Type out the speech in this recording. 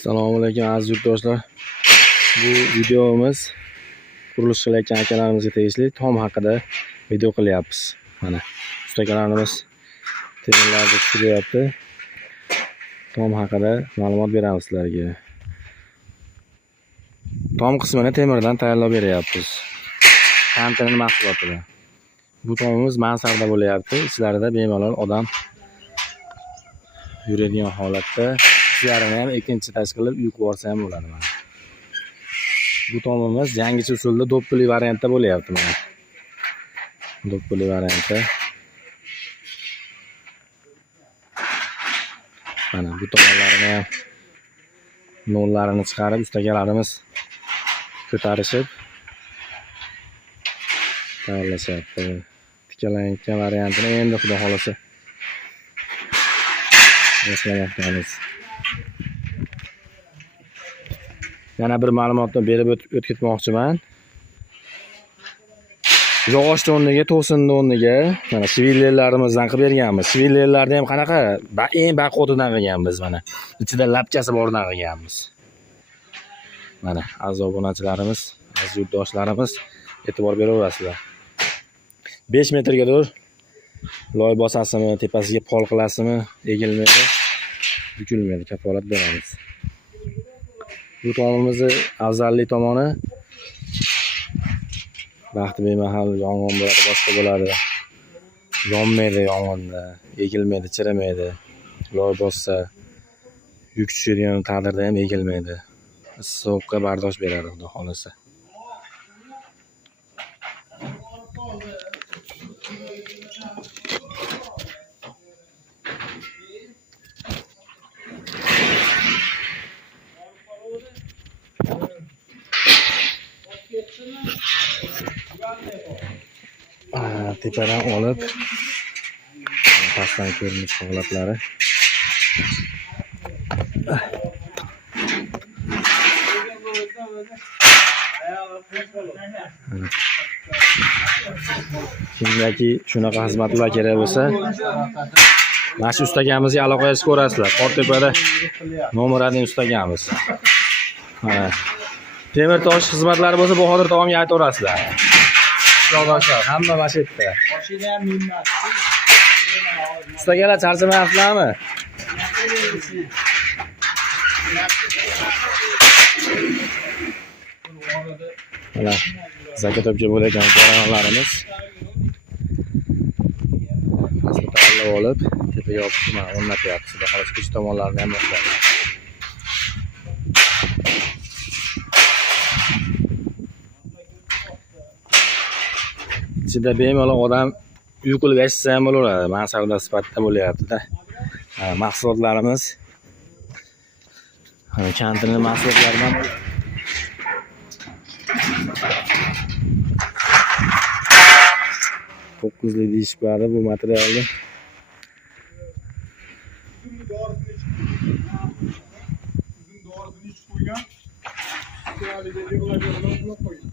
Assalomu alaykum aziz yurtdoshlar. Bu videomiz qurilish qilayotgan akalarimizga tegishli tom haqida video qilyapmiz. Mana ustakalarimiz temirlarni tushiryapti. Tom haqida ma'lumot beramiz sizlarga. Tom qismini temirdan tayyorlab beryapmiz. Kantining mahsulotidan. Bu tomimiz mansarda bo'lyapti. Ichlarida bemalol odam yuradigan holatda ishlarini ham ikkinchi etaj qilib uyqu borsa ham bo'ladi. Mana. Bu tomimiz yangicha usulda doppeli variantda bo'lyapti. Mana. Doppeli variantda. Mana bu tomonlarini ham nollarini chiqarib ustakalarimiz ko'tarishib tayyorlashyapti. Tiklangan variantini endi xudo xolasa boshlamoqdamiz. Yana bir ma'lumotni berib o'tkazmoqchiman. Yog'och o'rniga, to'sinni o'rniga mana shivillerlarimizdan qilib berganmiz. Shivillerlarni ham qanaqa? Eng baqotidan qilganmiz mana. Ichida lapchasi bordan qilganmiz. Mana aziz obunachilarimiz, aziz yurtdoshlarimiz e'tibor beraverasizlar. 5 metrga dur loy bosasimi, tepasiga pol qilasimi, egilmaydi, bukilmaydi, kafolat beramiz. Bu tomimizni afzallik tomoni vaqti bemahal yong'in bo'ladi, boshqa bo'ladi. Yonmaydi yong'inda, egilmaydi, chirimaydi. Loy bossa, yuk tushadigan taqdirda ham egilmaydi. Issiqqa bardosh beradi, xudo xolasa. Tepadan olib pastdan ko'rinish holatlari. Kimdaki shunaqa xizmatlar kerak bo'lsa, mana shu ustagamizga aloqa ko'rasizlar. Qortepada nomeradagi ustagamiz. Mana temir tosh xizmatlari bo'lsa, Bahodir tog'amga aytaverasizlar. Yurtdoshlar, hamma mana shu yerda. Mashina ham minmat. Ustagalar charchamayapsizlarmi? Mana zakotobga bo'layotgan qo'ronlarimiz. Pastga tayyorlab olib, tepaga olib o'rnatyapmiz. Xolos kuch tomonlarini ham boshladi. Ichida bemalol odam uy qilib yashasa ham bo'laveradi. Mansarda sifatida bo'lyapti-da. Mahsulotlarimiz kantining mahsulotlaridan ko'kuzli deyishibdi bu materialni. Uzun dorisini ichib qo'ygan.